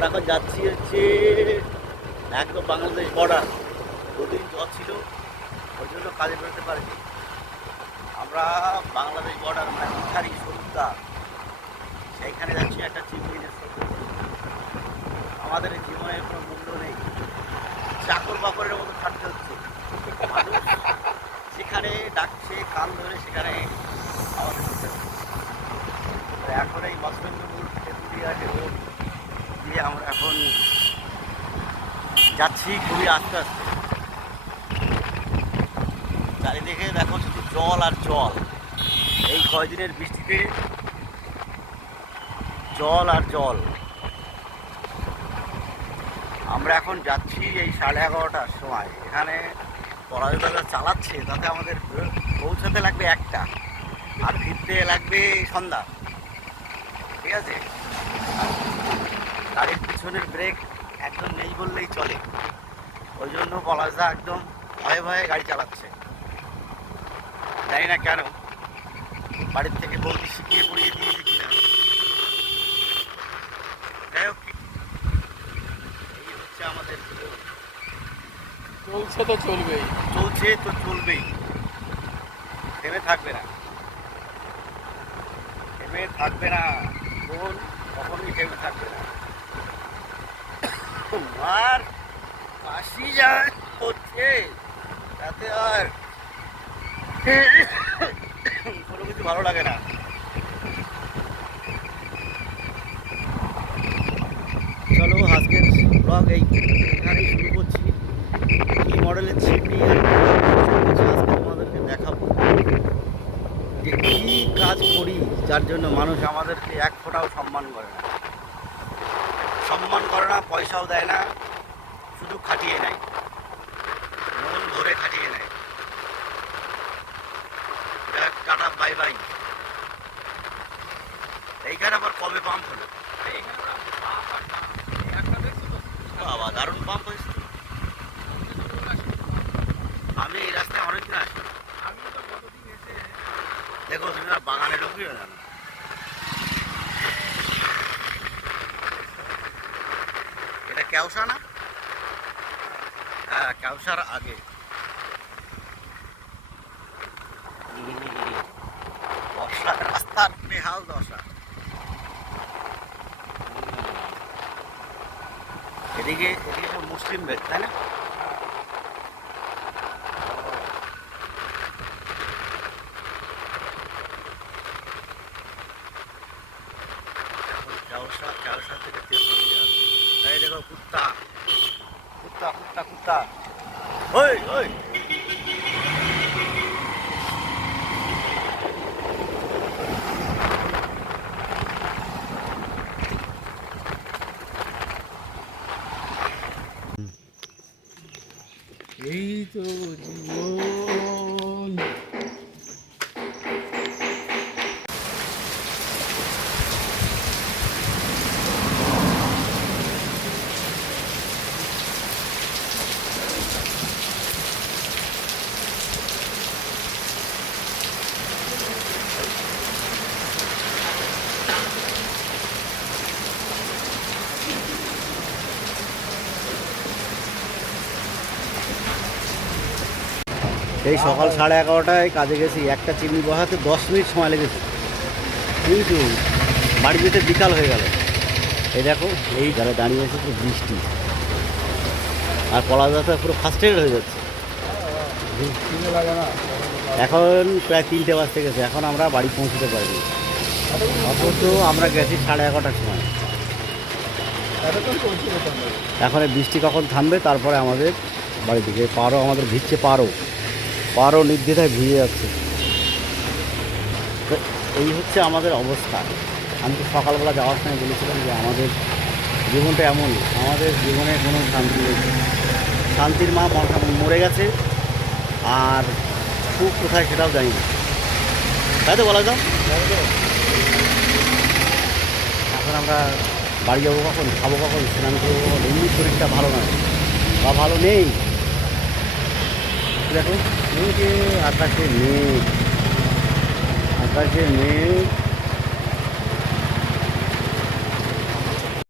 আমরা এখন যাচ্ছি হচ্ছে একদম বাংলাদেশ বর্ডার। দুদিন জ্বর ছিল, ওই জন্য কাজে বেরোতে পারিনি। আমরা বাংলাদেশ বর্ডার মানে উঠারি সরুদ্দা, সেইখানে যাচ্ছি একটা চিফ বিজনেস করতে। আমাদের এই জীবনের কোনো মূল্য নেই, চাকর বাকরের মতো থাকতে হচ্ছে। মানুষ সেখানে ডাকছে, কান ধরে সেখানে আমাদের করতে হচ্ছে। এখন এই মসলিমপুর তেঁতুলিয়া রোড দিয়ে আমরা এখন যাচ্ছি খুবই আস্তে আস্তে। চারিদিকে দেখো শুধু জল আর জল, এই কয়দিনের বৃষ্টিতে জল আর জল। আমরা এখন যাচ্ছি এই 11:30টার সময়। এখানে পড়াশোনা চালাচ্ছে, তাতে আমাদের পৌঁছাতে লাগবে 1টা, আর ফিরতে লাগবে সন্ধ্যা। ঠিক আছে, গাড়ির পিছনের ব্রেক একদম নেই বললেই চলে, ওই জন্য পলাশদা একদম ভয়ে ভয়ে গাড়ি চালাচ্ছে। জানি না কেন, বাড়ির থেকে বৌদি শিখিয়ে পড়িয়ে দিয়েছে কিনা। যাই হোক, এই হচ্ছে আমাদের জীবন। চলছে তো চলবেই, চলছে তো চলবেই, থেমে থাকবে না, থেমে থাকবে না, কোন কখনই থেমে থাকবে না। আর কাশি যায় হচ্ছে, তাতে আর কোনো কিছু ভালো লাগে না। চলো আজকের ব্লগ এখানেই শুরু করছি। কি মডেলের ছিপি আজকে তোমাদেরকে দেখাবো, যে কী কাজ করি যার জন্য মানুষ আমাদেরকে এক ফোঁটাও সম্মান করে না, সম্মান করে না, পয়সাও দেয় না, শুধু খাটিয়ে নেয়, মন ধরে খাটিয়ে নেয়। Tata bye bye. এইখানে আবার কবে পাম্প হলো? বাবা দারুণ পাম্প হয়েছে। আমি এই রাস্তায় অনেকদিন আসি, দেখো তুমি আর বাগানে ঢুকিও না। এটা কেওসা না? হ্যাঁ, কেওসার আগে। বর্ষার রাস্তার বেহাল দশা। এদিকে সব মুসলিম বেদ, তাই না? কেওসা থেকে তেঁতুলিয়া। এই দেখো কুত্তা, কুত্তা কুত্তা কুত্তা, ওই ওই। এই তো জীবন। এই সকাল 11:30টায় কাজে গেছি, একটা চিমনি বসাতে 10 মিনিট সময় লেগেছে, কিন্তু বাড়ি যেতে বিকাল হয়ে গেল। এই দেখো এই যারা দাঁড়িয়ে আছে পুরো বৃষ্টি, আর পলাশদা পুরো ফার্স্টেড হয়ে যাচ্ছে। এখন প্রায় 3টে বাজতে গেছে, এখন আমরা বাড়ি পৌঁছতে পারিনি, অথচ আমরা গেছি 11:30টার সময়। এখন এই বৃষ্টি কখন থামবে তারপরে আমাদের বাড়ি থেকে। পারও আমাদের ভিজছে, পারও নির্দ্বিধায় ভিজে যাচ্ছে। তো এই হচ্ছে আমাদের অবস্থা। আমি তো সকালবেলা যাওয়ার সময় বলেছিলাম যে আমাদের জীবনটা এমনই, আমাদের জীবনে কোনো শান্তি নেই, শান্তির মা মরে গেছে, আর সুখ কোথায় সেটাও জানি না, তাই তো বলা যাও। এখন আমরা বাড়ি যাবো কখন, খাবো কখন, স্নান করবো কখন, এমনি শরীরটা ভালো নয় বা ভালো নেই। দেখো এই যে আকাশে মেঘ, আকাশে মেঘ